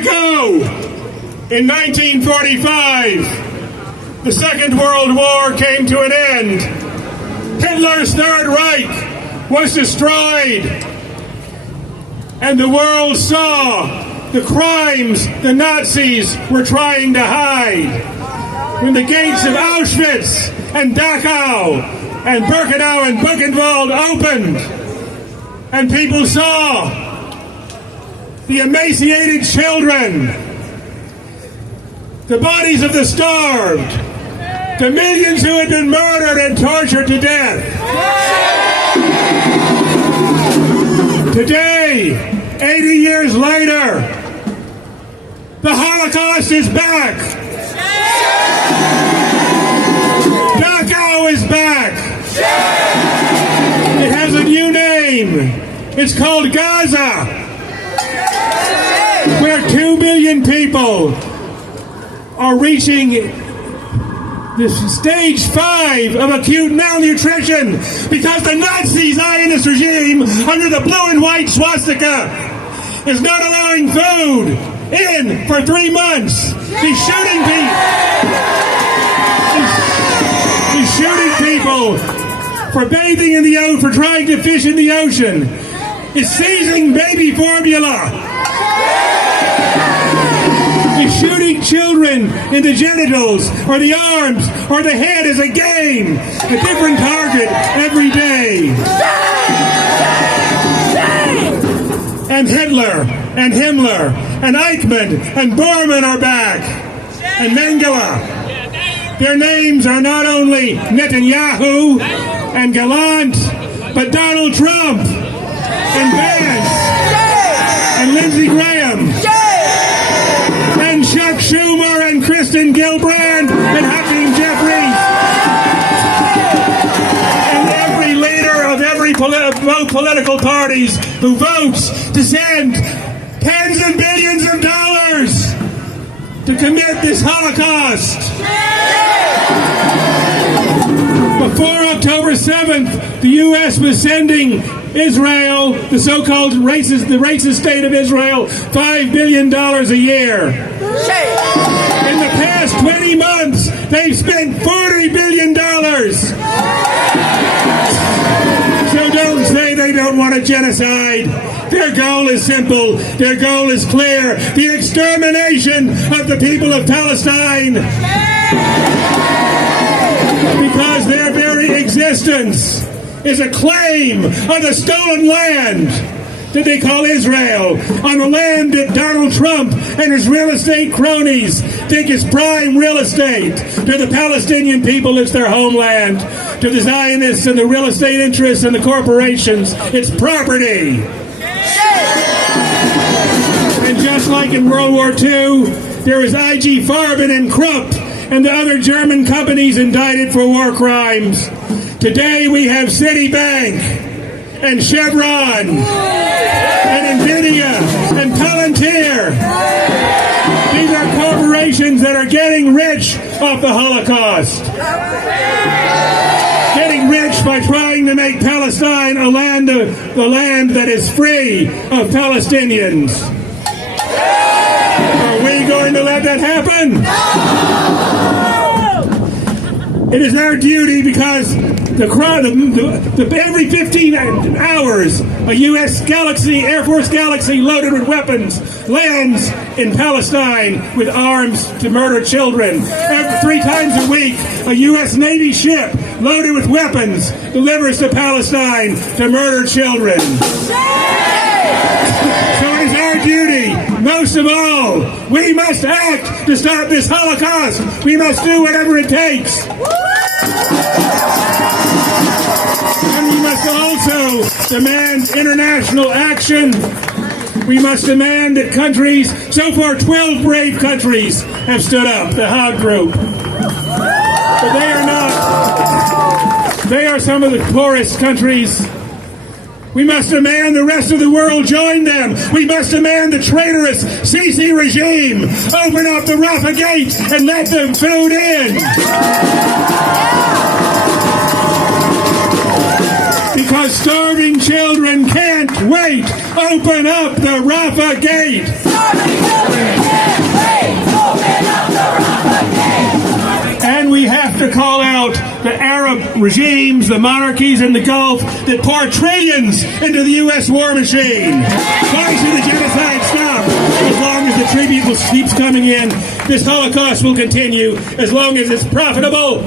ago, in 1945, the Second World War came to an end. Hitler's Third Reich was destroyed, and the world saw the crimes the Nazis were trying to hide. When the gates of Auschwitz and Dachau and Birkenau and Buchenwald opened, and people saw the emaciated children, the bodies of the starved, the millions who had been murdered and tortured to death. Today, 80 years later, the Holocaust is back. Dachau is back. It has a new name. It's called Gaza, where 2 million people are reaching the stage 5 of acute malnutrition because the Nazi Zionist regime under the blue and white swastika is not allowing food in for 3 months. He's shooting people. He's shooting people for bathing in the ocean, for trying to fish in the ocean. He's seizing baby formula. He's shooting children in the genitals or the arms or the head as a game. A different target every day. And Hitler and Himmler and Eichmann and Bormann are back. And Mengele. Their names are not only Netanyahu and Gallant, but Donald Trump and Vance and Lindsey Graham and Chuck Schumer and Kristen Gillibrand and Hakeem Jeffries and every leader of every political parties who votes to send tens of billions of dollars to commit this Holocaust. Before October 7th, the U.S. was sending Israel, the so-called racist state of Israel, $5 billion a year. In the past 20 months, they've spent $40 billion. So don't say they don't want a genocide. Their goal is simple. Their goal is clear. The extermination of the people of Palestine. Because their very existence is a claim on the stolen land that they call Israel, on the land that Donald Trump and his real estate cronies think is prime real estate. To the Palestinian people, it's their homeland. To the Zionists and the real estate interests and the corporations, it's property. And just like in World War II, there is IG Farben and Krupp and the other German companies indicted for war crimes. Today we have Citibank and Chevron and Nvidia and Palantir. These are corporations that are getting rich off the Holocaust. Getting rich by trying to make Palestine the land that is free of Palestinians. Are we going to let that happen? It is our duty because every 15 hours, a U.S. Air Force Galaxy loaded with weapons lands in Palestine with arms to murder children. 3 times a week, a U.S. Navy ship loaded with weapons delivers to Palestine to murder children. So it is our duty, most of all, we must act to stop this Holocaust. We must do whatever it takes. And we must also demand international action. We must demand that countries, so far 12 brave countries have stood up, the Hague Group. But they are not. They are some of the poorest countries. We must demand the rest of the world join them. We must demand the traitorous Sisi regime open up the Rafah gate and let them food in. Because starving children can't wait. Open up the Rafah gate. regimes, the monarchies in the Gulf that pour trillions into the U.S. war machine. Why should the genocide stop? As long as the tribute keeps coming in, this Holocaust will continue. As long as it's profitable,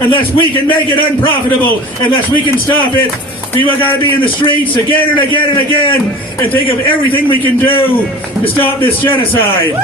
unless we can make it unprofitable, unless we can stop it, we've got to be in the streets again and again and again and think of everything we can do to stop this genocide.